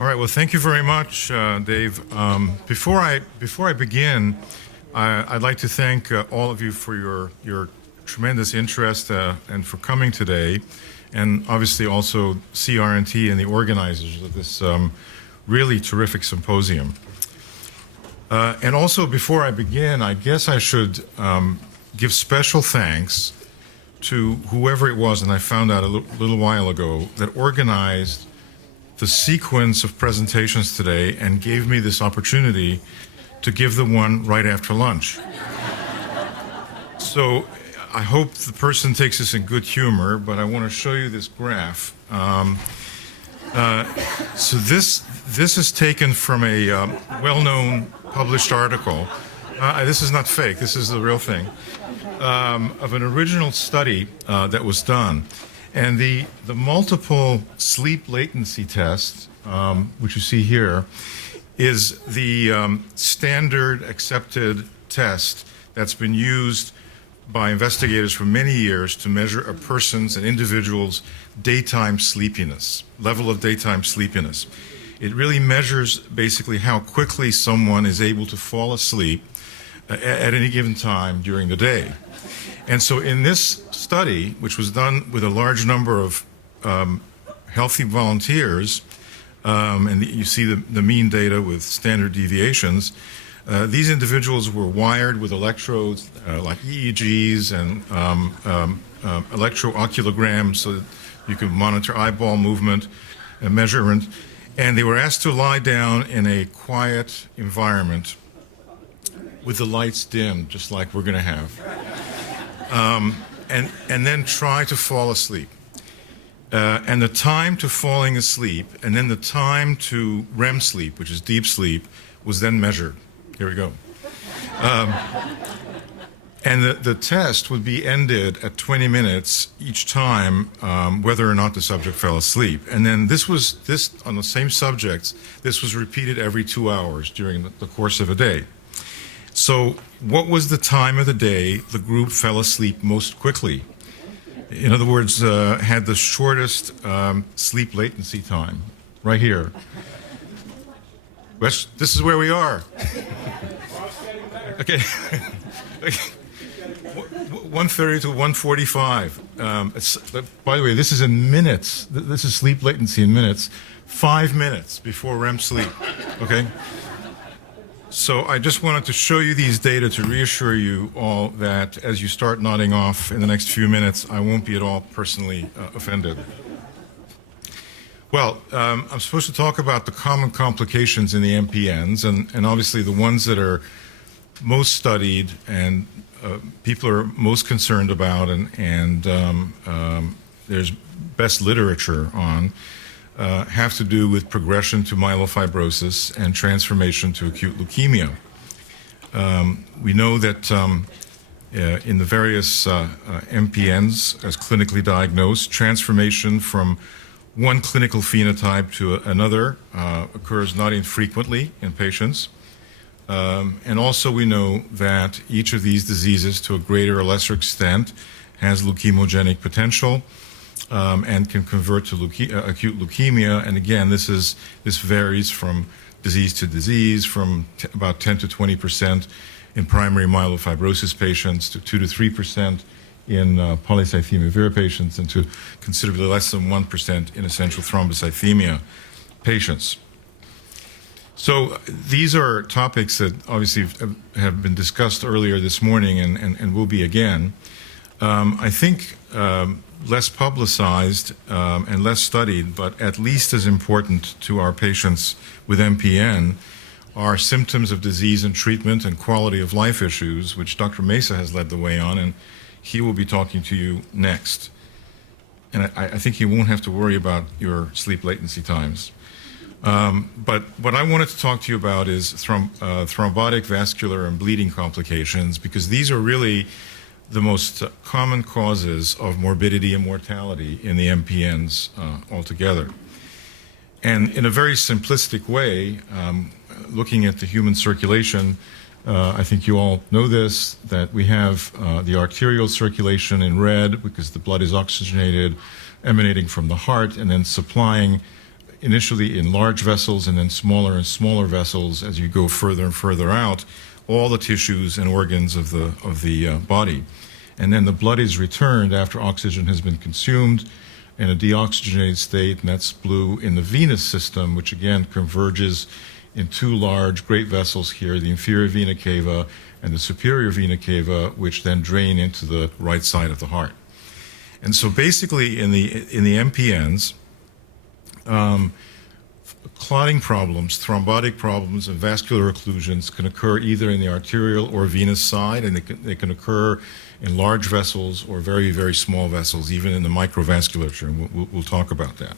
All right. Well, thank you very much, Dave. Before I begin, I'd like to thank all of you for your tremendous interest and for coming today, and obviously also CRNT and the organizers of this really terrific symposium. And also, before I begin, I guess I should give special thanks to whoever it was, and I found out a little while ago, that organized the sequence of presentations today and gave me this opportunity to give the one right after lunch. So I hope the person takes this in good humor, but I want to show you this graph. So this is taken from a well-known published article. This is not fake, this is the real thing, of an original study that was done. And the multiple sleep latency test, which you see here, is the standard accepted test that's been used by investigators for many years to measure a person's, an individual's daytime sleepiness, level of daytime sleepiness. It really measures basically how quickly someone is able to fall asleep at any given time during the day. And so in this study, which was done with a large number of healthy volunteers, and you see the mean data with standard deviations, these individuals were wired with electrodes like EEGs and electrooculograms so that you could monitor eyeball movement and measurement. And they were asked to lie down in a quiet environment with the lights dimmed, just like we're going to have. And then try to fall asleep. And the time to falling asleep, and then the time to REM sleep, which is deep sleep, was then measured. Here we go. And the test would be ended at 20 minutes each time, whether or not the subject fell asleep. And then this on the same subjects, this was repeated every 2 hours during the course of a day. So what was the time of the day the group fell asleep most quickly? In other words, had the shortest sleep latency time, right here. This is where we are. Okay. 1:30 to 1:45. By the way, this is in minutes. This is sleep latency in minutes. 5 minutes before REM sleep, okay? So I just wanted to show you these data to reassure you all that as you start nodding off in the next few minutes, I won't be at all personally offended. Well, I'm supposed to talk about the common complications in the MPNs, and obviously the ones that are most studied and people are most concerned about, and there's best literature on, have to do with progression to myelofibrosis and transformation to acute leukemia. We know that in the various MPNs, as clinically diagnosed, transformation from one clinical phenotype to another occurs not infrequently in patients. And also we know that each of these diseases, to a greater or lesser extent, has leukemogenic potential. And can convert to acute leukemia. And again, this varies from disease to disease, from about 10 to 20% in primary myelofibrosis patients to 2 to 3% in Polycythemia Vera patients, and to considerably less than 1% in essential thrombocythemia patients. So these are topics that obviously have been discussed earlier this morning and will be again. I think less publicized and less studied, but at least as important to our patients with MPN are symptoms of disease and treatment and quality of life issues, which Dr. Mesa has led the way on, and he will be talking to you next. And I think you won't have to worry about your sleep latency times. But what I wanted to talk to you about is thrombotic, vascular, and bleeding complications, because these are really the most common causes of morbidity and mortality in the MPNs altogether. And in a very simplistic way, looking at the human circulation, I think you all know this, that we have the arterial circulation in red because the blood is oxygenated, emanating from the heart, and then supplying initially in large vessels and then smaller and smaller vessels as you go further and further out, all the tissues and organs of the body. And then the blood is returned after oxygen has been consumed in a deoxygenated state, and that's blue, in the venous system, which again converges in two large great vessels here, the inferior vena cava and the superior vena cava, which then drain into the right side of the heart. And so basically in the MPNs, clotting problems, thrombotic problems, and vascular occlusions can occur either in the arterial or venous side, and they can occur in large vessels or very, very small vessels, even in the microvasculature, and we'll talk about that.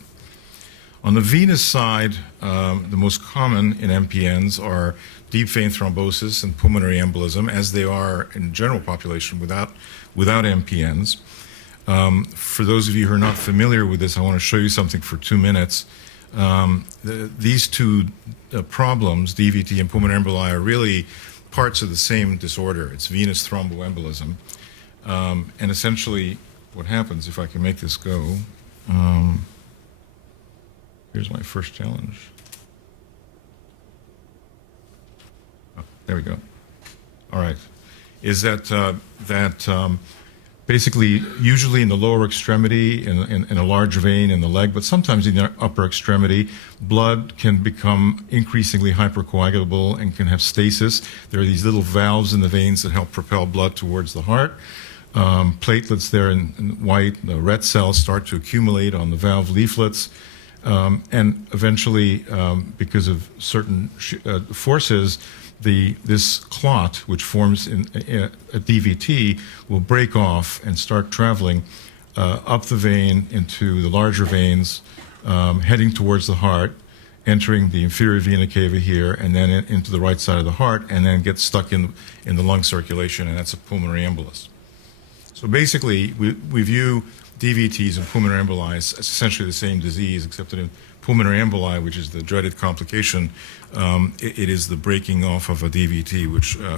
On the venous side, the most common in MPNs are deep vein thrombosis and pulmonary embolism, as they are in the general population without MPNs. For those of you who are not familiar with this, I want to show you something for 2 minutes. These two problems, DVT and pulmonary emboli, are really parts of the same disorder. It's venous thromboembolism. And essentially what happens, if I can make this go, here's my first challenge. Oh, there we go. All right. Is that basically, usually in the lower extremity, in a large vein in the leg, but sometimes in the upper extremity, blood can become increasingly hypercoagulable and can have stasis. There are these little valves in the veins that help propel blood towards the heart. Platelets there in white, the red cells start to accumulate on the valve leaflets. And eventually, because of certain forces, this clot, which forms in a DVT, will break off and start traveling up the vein into the larger veins, heading towards the heart, entering the inferior vena cava here, and then into the right side of the heart, and then get stuck in the lung circulation, and that's a pulmonary embolus. So basically, we view DVTs and pulmonary emboli is essentially the same disease, except that in pulmonary emboli, which is the dreaded complication, it is the breaking off of a DVT,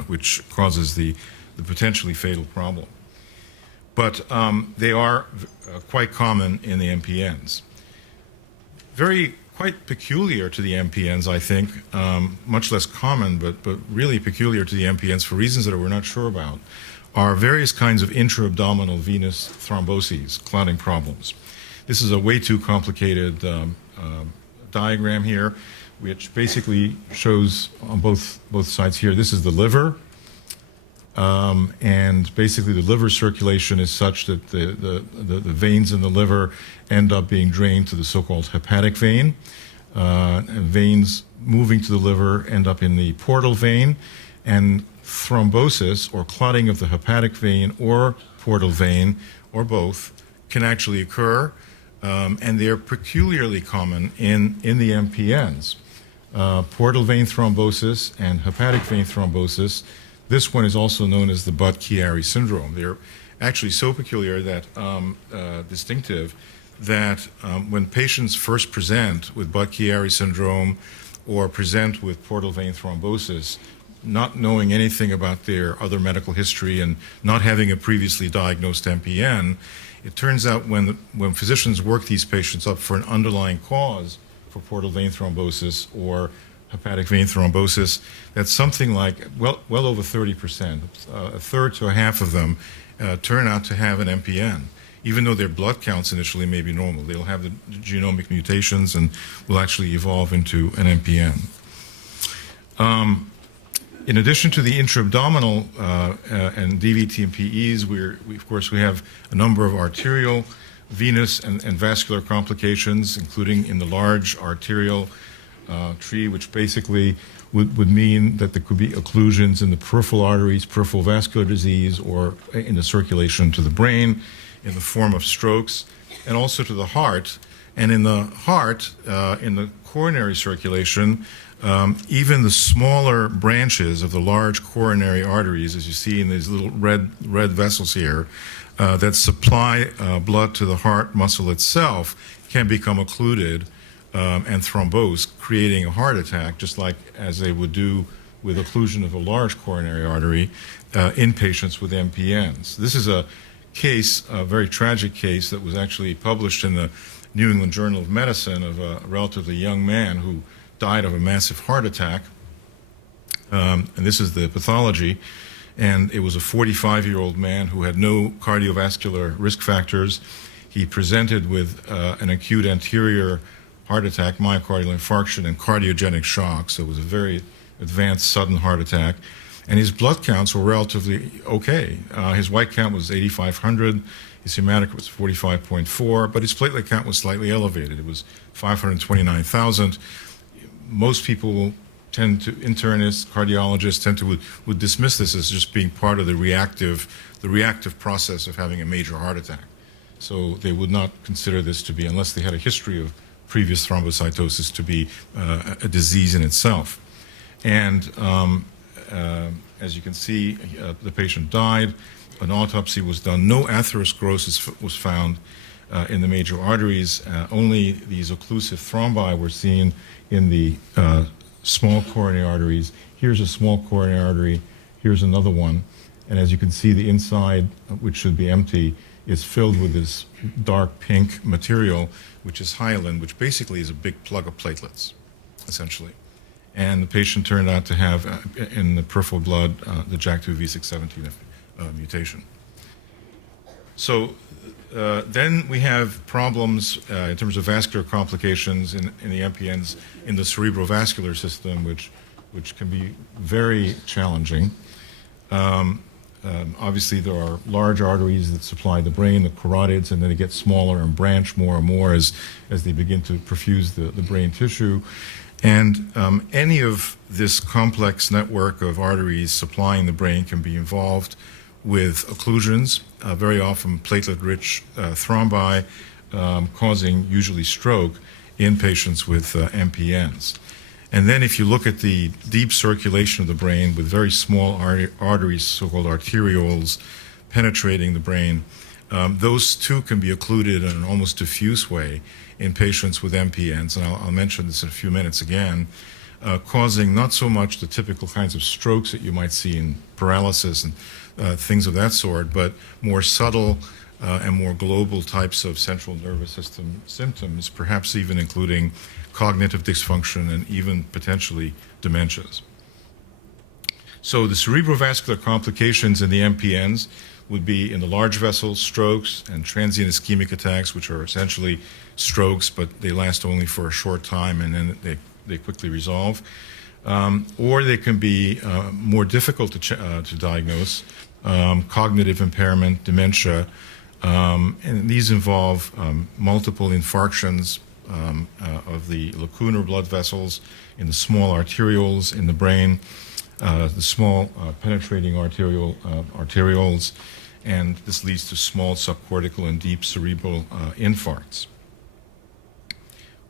which causes the potentially fatal problem. But they are quite common in the MPNs. Quite peculiar to the MPNs, I think, much less common, but really peculiar to the MPNs for reasons that we're not sure about, are various kinds of intra-abdominal venous thromboses, clotting problems. This is a way too complicated diagram here, which basically shows on both sides here. This is the liver, and basically the liver circulation is such that the veins in the liver end up being drained to the so-called hepatic vein. And veins moving to the liver end up in the portal vein, and thrombosis, or clotting of the hepatic vein or portal vein, or both, can actually occur, and they're peculiarly common in the MPNs. Portal vein thrombosis and hepatic vein thrombosis. This one is also known as the Budd-Chiari syndrome. They're actually so peculiar that distinctive that when patients first present with Budd-Chiari syndrome or present with portal vein thrombosis, not knowing anything about their other medical history and not having a previously diagnosed MPN, it turns out when physicians work these patients up for an underlying cause for portal vein thrombosis or hepatic vein thrombosis, that's something like well over 30%, a third to a half of them turn out to have an MPN, even though their blood counts initially may be normal. They'll have the genomic mutations and will actually evolve into an MPN. In addition to the intra-abdominal and DVT and PEs, of course we have a number of arterial, venous, and vascular complications, including in the large arterial tree, which basically would mean that there could be occlusions in the peripheral arteries, peripheral vascular disease, or in the circulation to the brain in the form of strokes, and also to the heart. And in the heart, in the coronary circulation, even the smaller branches of the large coronary arteries, as you see in these little red vessels here, that supply blood to the heart muscle itself, can become occluded and thrombose, creating a heart attack, just like as they would do with occlusion of a large coronary artery in patients with MPNs. This is a case, a very tragic case, that was actually published in the New England Journal of Medicine of a relatively young man who died of a massive heart attack. And this is the pathology. And it was a 45-year-old man who had no cardiovascular risk factors. He presented with an acute anterior heart attack, myocardial infarction, and cardiogenic shock. So it was a very advanced, sudden heart attack. And his blood counts were relatively okay. His white count was 8,500. His hematocrit was 45.4, but his platelet count was slightly elevated. It was 529,000. Most people tend to, internists, cardiologists tend to would dismiss this as just being part of the reactive process of having a major heart attack. So they would not consider this to be, unless they had a history of previous thrombocytosis, to be a disease in itself. And as you can see, the patient died. An autopsy was done. No atherosclerosis was found in the major arteries. Only these occlusive thrombi were seen in the small coronary arteries. Here's a small coronary artery. Here's another one. And as you can see, the inside, which should be empty, is filled with this dark pink material, which is hyaline, which basically is a big plug of platelets, essentially. And the patient turned out to have, in the peripheral blood, the JAK2 V617 mutation. So then we have problems in terms of vascular complications in the MPNs in the cerebrovascular system, which can be very challenging. Obviously, there are large arteries that supply the brain, the carotids, and then they get smaller and branch more and more as they begin to perfuse the brain tissue. And any of this complex network of arteries supplying the brain can be involved with occlusions, very often platelet-rich thrombi, causing usually stroke in patients with MPNs. And then if you look at the deep circulation of the brain with very small arteries, so-called arterioles, penetrating the brain, those too can be occluded in an almost diffuse way in patients with MPNs, and I'll mention this in a few minutes again, causing not so much the typical kinds of strokes that you might see in paralysis and things of that sort, but more subtle and more global types of central nervous system symptoms, perhaps even including cognitive dysfunction and even potentially dementias. So the cerebrovascular complications in the MPNs would be in the large vessels, strokes, and transient ischemic attacks, which are essentially strokes, but they last only for a short time and then they quickly resolve. Or they can be more difficult to diagnose, cognitive impairment, dementia, and these involve multiple infarctions of the lacunar blood vessels in the small arterioles in the brain, the small penetrating arterioles, and this leads to small subcortical and deep cerebral infarcts.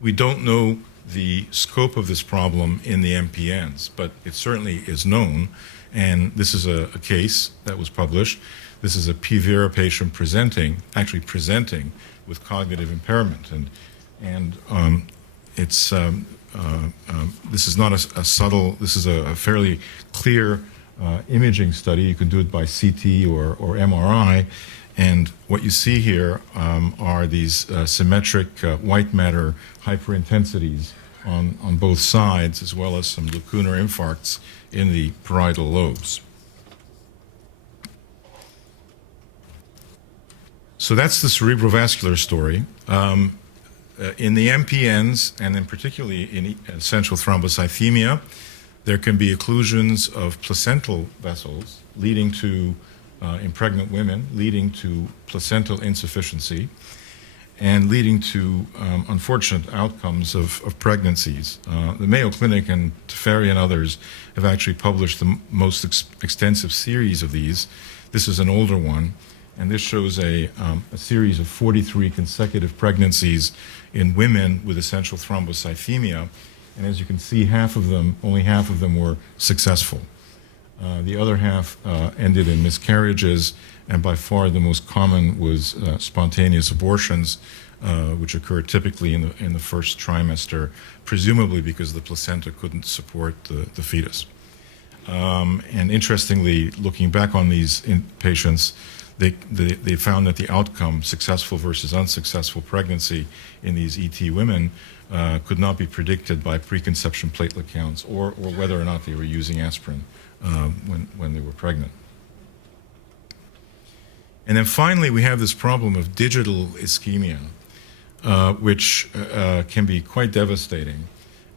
We don't know the scope of this problem in the MPNs, but it certainly is known, and this is a case that was published. This is a Vera patient presenting with cognitive impairment, and it's this is not a subtle. This is a fairly clear imaging study. You can do it by CT or MRI, and what you see here are these symmetric white matter hyperintensities on both sides, as well as some lacunar infarcts in the parietal lobes. So that's the cerebrovascular story. In the MPNs, and in particularly in essential thrombocythemia, there can be occlusions of placental vessels leading to, in pregnant women, leading to placental insufficiency and leading to unfortunate outcomes of pregnancies. The Mayo Clinic and Teferi and others have actually published the most extensive series of these. This is an older one, and this shows a series of 43 consecutive pregnancies in women with essential thrombocythemia. And as you can see, only half of them were successful. The other half ended in miscarriages, and by far the most common was spontaneous abortions, which occurred typically in the first trimester, presumably because the placenta couldn't support the fetus. And interestingly, looking back on these patients, they found that the outcome, successful versus unsuccessful pregnancy in these ET women, could not be predicted by preconception platelet counts or whether or not they were using aspirin when they were pregnant. And then finally, we have this problem of digital ischemia, which can be quite devastating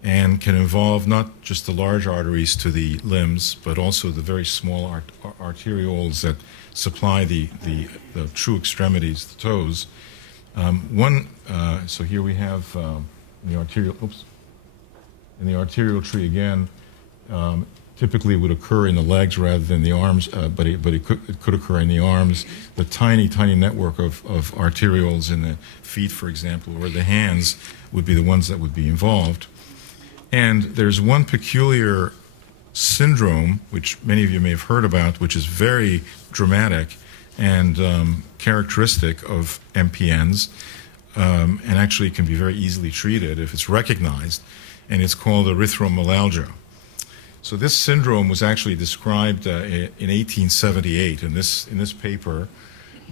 and can involve not just the large arteries to the limbs, but also the very small arterioles that supply the true extremities, the toes. So here we have in the arterial tree again, typically would occur in the legs rather than the arms, but it could occur in the arms. The tiny network of arterioles in the feet, for example, or the hands would be the ones that would be involved. And there's one peculiar syndrome, which many of you may have heard about, which is very dramatic and characteristic of MPNs, and actually can be very easily treated if it's recognized, and it's called erythromelalgia. So this syndrome was actually described in 1878 in this paper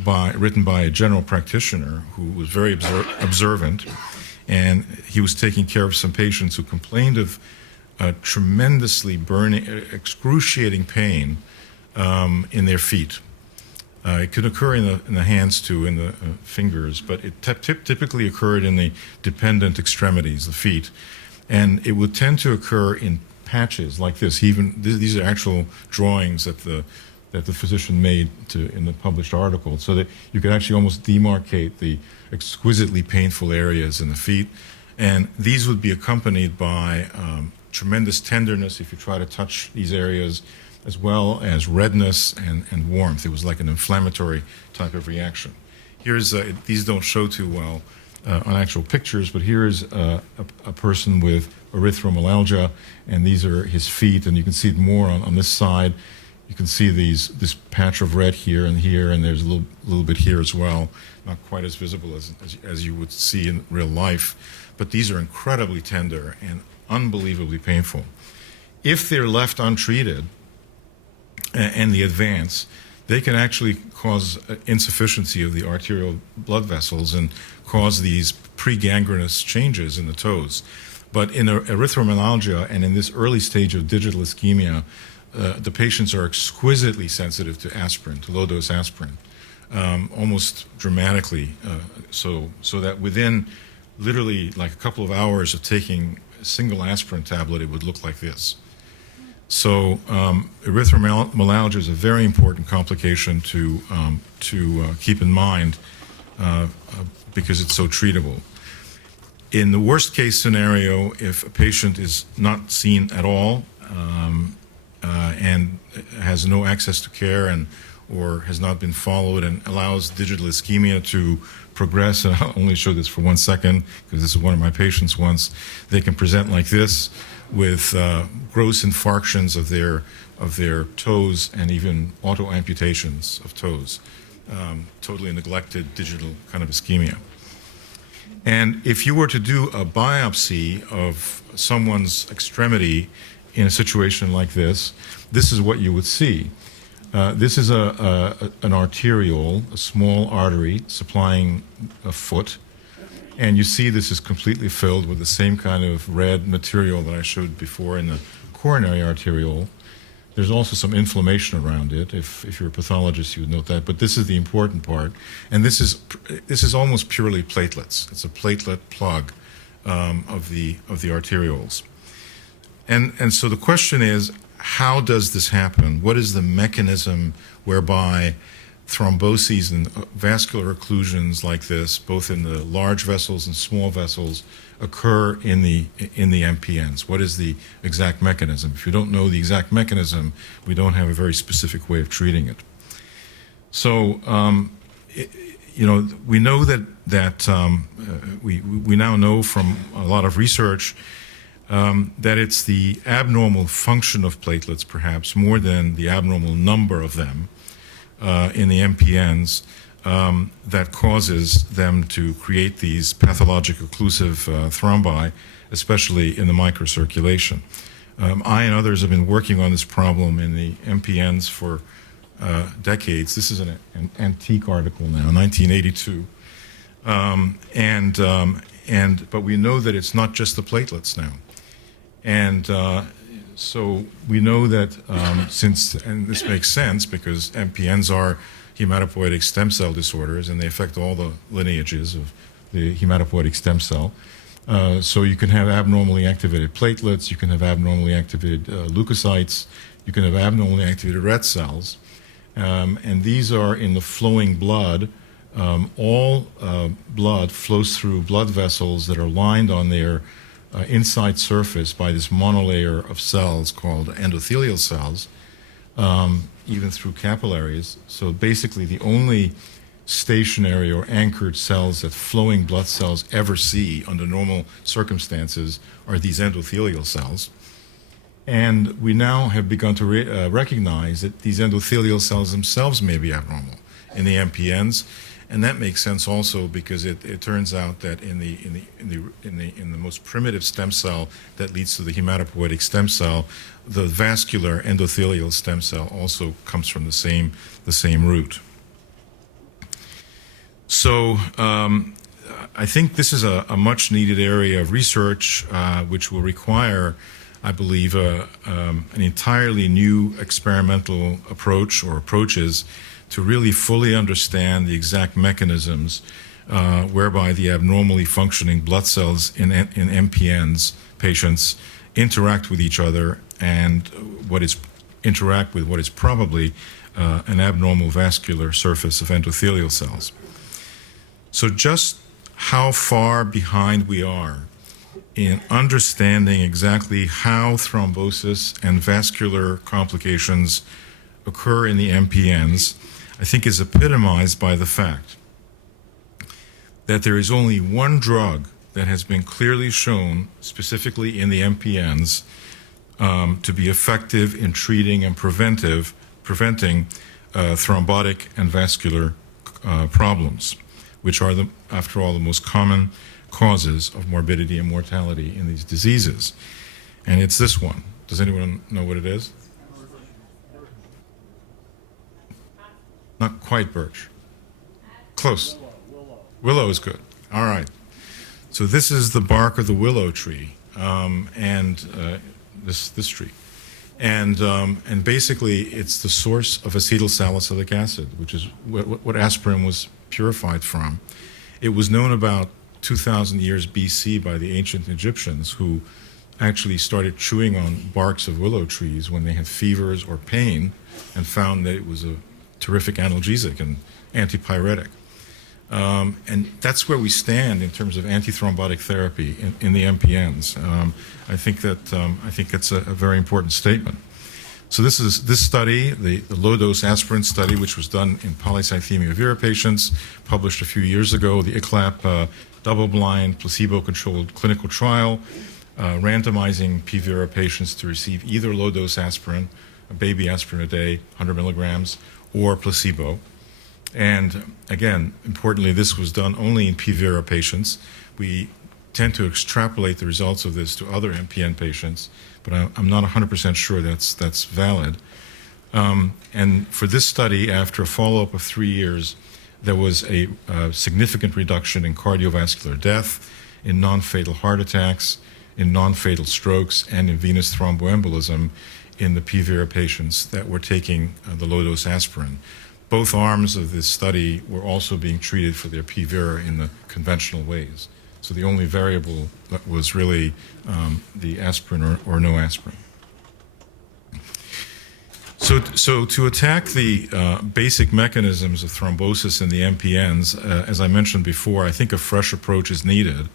written by a general practitioner who was very observant, and he was taking care of some patients who complained of tremendously burning, excruciating pain in their feet. It could occur in the hands too, in the fingers, but it typically occurred in the dependent extremities, the feet, and it would tend to occur in patches like this. These are actual drawings that the physician made in the published article, so that you could actually almost demarcate the exquisitely painful areas in the feet. And these would be accompanied by tremendous tenderness if you try to touch these areas, as well as redness and warmth. It was like an inflammatory type of reaction. These don't show too well on actual pictures, but here is a person with erythromelalgia, and these are his feet, and you can see it more on this side. You can see this patch of red here, and there's a little bit here as well, not quite as visible as you would see in real life, but these are incredibly tender and unbelievably painful. If they're left untreated and they advance, they can actually cause insufficiency of the arterial blood vessels and cause these pregangrenous changes in the toes. But in erythromelalgia and in this early stage of digital ischemia, the patients are exquisitely sensitive to aspirin, to low-dose aspirin, almost dramatically, so that within literally like a couple of hours of taking a single aspirin tablet, it would look like this. So erythromelalgia is a very important complication to keep in mind because it's so treatable. In the worst case scenario, if a patient is not seen at all and has no access to care or has not been followed and allows digital ischemia to progress, and I'll only show this for 1 second because this is one of my patients once, they can present like this with gross infarctions of their toes and even auto amputations of toes, totally neglected digital kind of ischemia. And if you were to do a biopsy of someone's extremity in a situation like this is what you would see. This is an arteriole, a small artery supplying a foot. And you see this is completely filled with the same kind of red material that I showed before in the coronary arteriole. There's also some inflammation around it. If you're a pathologist, you would note that. But this is the important part. And this is almost purely platelets. It's a platelet plug of the arterioles. And so the question is, how does this happen? What is the mechanism whereby thromboses and vascular occlusions like this, both in the large vessels and small vessels, occur in the MPNs? What is the exact mechanism? If you don't know the exact mechanism, we don't have a very specific way of treating it. So, we know that we now know from a lot of research that it's the abnormal function of platelets, perhaps more than the abnormal number of them in the MPNs, that causes them to create these pathologic occlusive thrombi, especially in the microcirculation. I and others have been working on this problem in the MPNs for decades. This is an antique article now, 1982. But we know that it's not just the platelets now. And so we know that and this makes sense because MPNs are hematopoietic stem cell disorders, and they affect all the lineages of the hematopoietic stem cell. So you can have abnormally activated platelets, you can have abnormally activated leukocytes, you can have abnormally activated red cells. And these are in the flowing blood. All blood flows through blood vessels that are lined on their inside surface by this monolayer of cells called endothelial cells, even through capillaries. So basically the only stationary or anchored cells that flowing blood cells ever see under normal circumstances are these endothelial cells. And we now have begun to recognize that these endothelial cells themselves may be abnormal in the MPNs, and that makes sense also because it turns out that in the most primitive stem cell that leads to the hematopoietic stem cell, the vascular endothelial stem cell also comes from the same root. So I think this is a much needed area of research which will require, I believe, an entirely new experimental approach or approaches to really fully understand the exact mechanisms whereby the abnormally functioning blood cells in MPNs patients interact with each other and interact with what is probably an abnormal vascular surface of endothelial cells. So just how far behind we are in understanding exactly how thrombosis and vascular complications occur in the MPNs, I think is epitomized by the fact that there is only one drug that has been clearly shown, specifically in the MPNs, to be effective in treating and preventing thrombotic and vascular problems, which are, after all, the most common causes of morbidity and mortality in these diseases. And it's this one. Does anyone know what it is? Not quite birch. Close. Willow is good. All right. So this is the bark of the willow tree, this tree. And basically, it's the source of acetylsalicylic acid, which is what aspirin was purified from. It was known about 2,000 years BC by the ancient Egyptians, who actually started chewing on barks of willow trees when they had fevers or pain, and found that it was a terrific analgesic and antipyretic. And that's where we stand in terms of antithrombotic therapy in the MPNs. I think that's a very important statement. So this study, the low-dose aspirin study, which was done in Polycythemia Vera patients, published a few years ago, the ICLAP double-blind, placebo-controlled clinical trial, randomizing P. Vera patients to receive either low-dose aspirin, a baby aspirin a day, 100 milligrams, or placebo. And again, importantly, this was done only in P. Vera patients. We tend to extrapolate the results of this to other MPN patients, but I'm not 100% sure that's valid. And for this study, after a follow-up of 3 years, there was a significant reduction in cardiovascular death, in non-fatal heart attacks, in non-fatal strokes, and in venous thromboembolism in the P. Vera patients that were taking the low-dose aspirin. Both arms of this study were also being treated for their P. Vera in the conventional ways. So the only variable was really the aspirin or no aspirin. So to attack the basic mechanisms of thrombosis in the MPNs, as I mentioned before, I think a fresh approach is needed.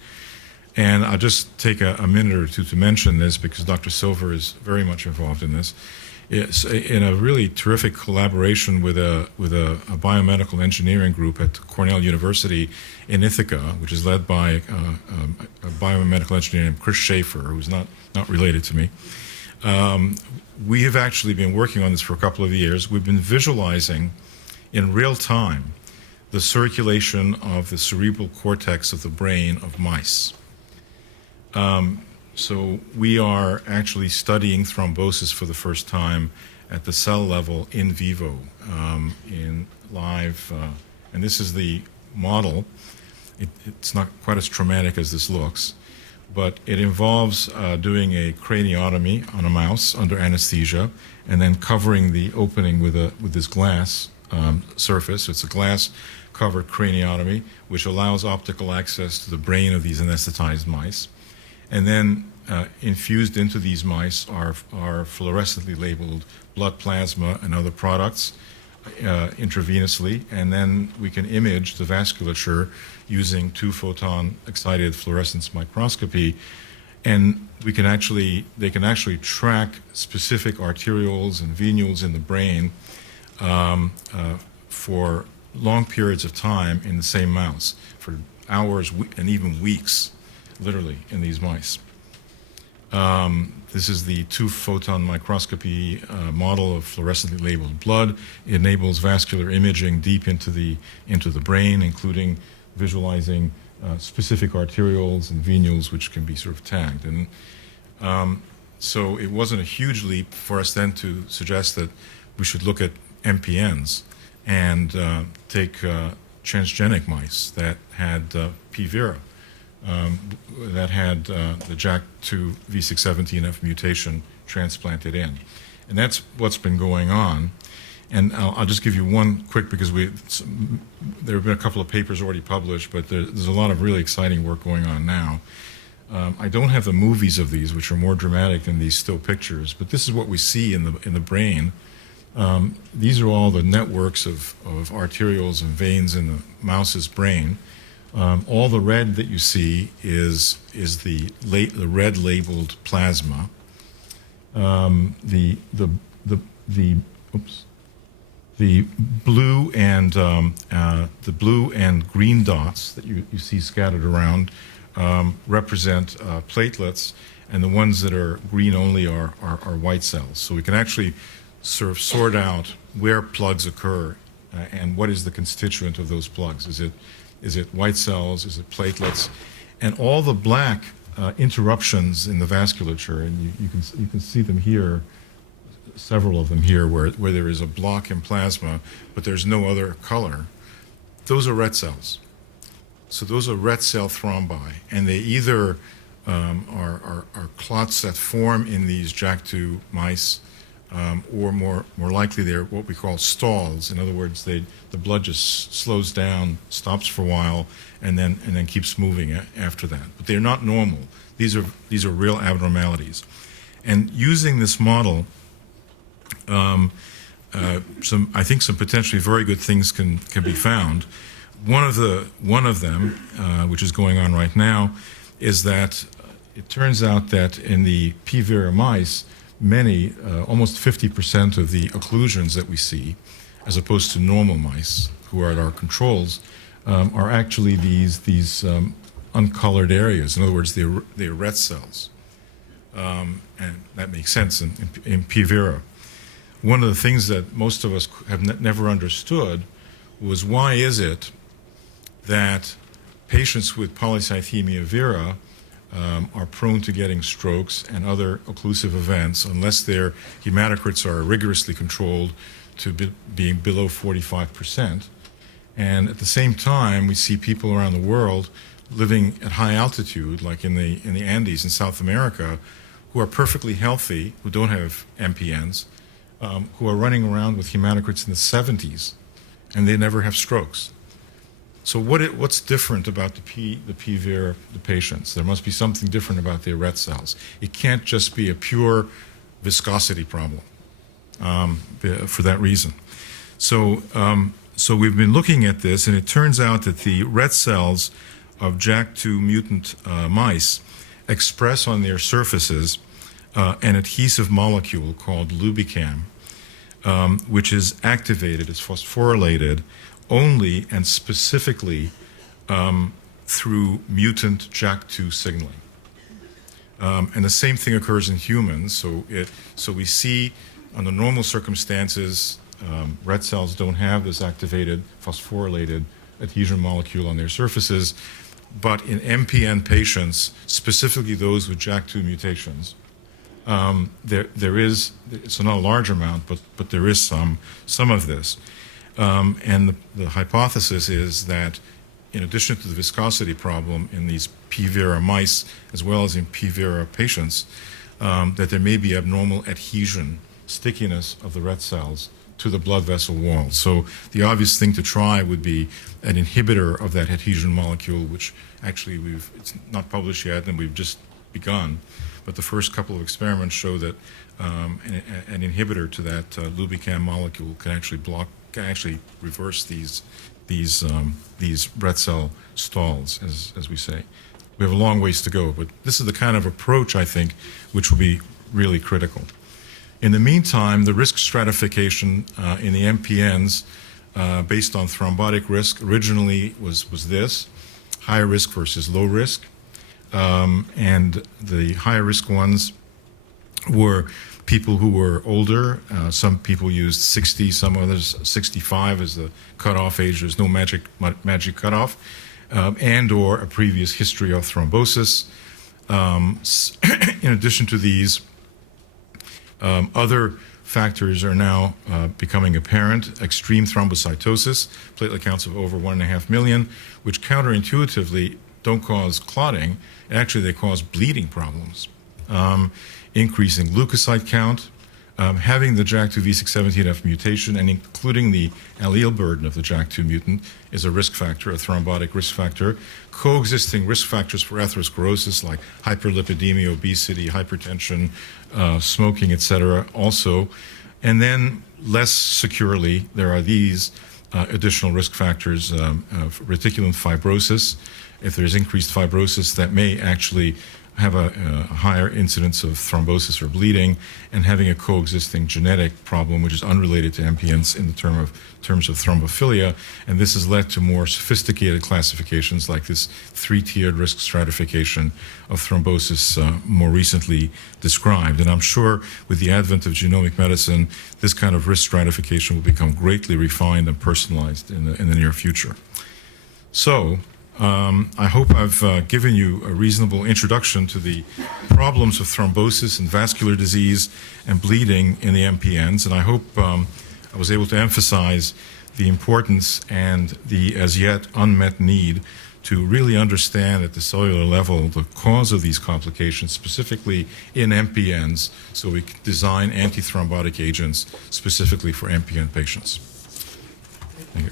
And I'll just take a minute or two to mention this because Dr. Silver is very much involved in this. It's in a really terrific collaboration with a biomedical engineering group at Cornell University in Ithaca, which is led by a biomedical engineer named Chris Schafer, who's not related to me. We have actually been working on this for a couple of years. We've been visualizing in real time the circulation of the cerebral cortex of the brain of mice. So we are actually studying thrombosis for the first time at the cell level in vivo, in live, and this is the model. It's not quite as traumatic as this looks, but it involves doing a craniotomy on a mouse under anesthesia, and then covering the opening with this glass surface. It's a glass-covered craniotomy, which allows optical access to the brain of these anesthetized mice. And then infused into these mice are fluorescently labeled blood plasma and other products intravenously, and then we can image the vasculature using 2-photon excited fluorescence microscopy, and they can actually track specific arterioles and venules in the brain for long periods of time in the same mouse, for hours and even weeks, literally, in these mice. This is the 2-photon microscopy model of fluorescently labeled blood. It enables vascular imaging deep into the brain, including visualizing specific arterioles and venules, which can be sort of tagged. And so it wasn't a huge leap for us then to suggest that we should look at MPNs and take transgenic mice that had Vera. That had the JAK2 V617F mutation transplanted in. And that's what's been going on. And I'll just give you one quick, because there have been a couple of papers already published, but there's a lot of really exciting work going on now. I don't have the movies of these, which are more dramatic than these still pictures, but this is what we see in the brain. These are all the networks of arterioles and veins in the mouse's brain. All the red that you see is the red labeled plasma. The blue and green dots that you see scattered around represent platelets, and the ones that are green only are white cells. So we can actually sort of sort out where plugs occur and what is the constituent of those plugs. Is it white cells? Is it platelets? And all the black interruptions in the vasculature, and you can see them here, several of them here, where there is a block in plasma, but there's no other color. Those are red cells. So those are red cell thrombi, and they either are clots that form in these JAK2 mice, or more likely they're what we call stalls. In other words, the blood just slows down, stops for a while, and then keeps moving after that. But they're not normal. These are real abnormalities. And using this model, I think some potentially very good things can be found. One of them, which is going on right now, is that it turns out that in the Vera mice, many, almost 50% of the occlusions that we see, as opposed to normal mice who are our controls, are actually these uncolored areas. In other words, they're red cells, and that makes sense in Vera. One of the things that most of us have never understood was, why is it that patients with Polycythemia vera are prone to getting strokes and other occlusive events unless their hematocrits are rigorously controlled to being below 45%. And at the same time, we see people around the world living at high altitude, like in the Andes in South America, who are perfectly healthy, who don't have MPNs, who are running around with hematocrits in the 70s, and they never have strokes. So what's different about the Vera, the patients? There must be something different about their red cells. It can't just be a pure viscosity problem for that reason. So we've been looking at this, and it turns out that the red cells of JAK2 mutant mice express on their surfaces an adhesive molecule called Lubicam, which is activated, is phosphorylated only and specifically through mutant JAK2 signaling. And the same thing occurs in humans. So we see under normal circumstances, red cells don't have this activated phosphorylated adhesion molecule on their surfaces, but in MPN patients, specifically those with JAK2 mutations, there is, it's not a large amount, but there is some of this. And the hypothesis is that in addition to the viscosity problem in these P. vera mice, as well as in P. vera patients, that there may be abnormal adhesion, stickiness of the red cells to the blood vessel wall. So the obvious thing to try would be an inhibitor of that adhesion molecule, which actually it's not published yet and we've just begun. But the first couple of experiments show that an inhibitor to that Lubicam molecule can actually reverse these red cell stalls, as we say. We have a long ways to go, but this is the kind of approach, I think, which will be really critical. In the meantime, the risk stratification in the MPNs based on thrombotic risk originally was this, higher risk versus low risk. And the higher risk ones were people who were older. Some people used 60, some others 65 as the cutoff age. There's no magic cutoff, and or a previous history of thrombosis. In addition to these, other factors are now becoming apparent. Extreme thrombocytosis, platelet counts of over 1.5 million, which counterintuitively don't cause clotting. Actually, they cause bleeding problems. Increasing leukocyte count, having the JAK2 V617F mutation, and including the allele burden of the JAK2 mutant is a risk factor, a thrombotic risk factor. Coexisting risk factors for atherosclerosis like hyperlipidemia, obesity, hypertension, smoking, etc. also. And then less securely, there are these additional risk factors, reticulum fibrosis. If there's increased fibrosis, that may actually have a higher incidence of thrombosis or bleeding, and having a coexisting genetic problem, which is unrelated to MPNs in the terms of thrombophilia. And this has led to more sophisticated classifications like this three-tiered risk stratification of thrombosis more recently described. And I'm sure with the advent of genomic medicine, this kind of risk stratification will become greatly refined and personalized in the near future. So, I hope I've given you a reasonable introduction to the problems of thrombosis and vascular disease and bleeding in the MPNs, and I hope I was able to emphasize the importance and the as yet unmet need to really understand at the cellular level the cause of these complications, specifically in MPNs, so we can design antithrombotic agents specifically for MPN patients. Thank you.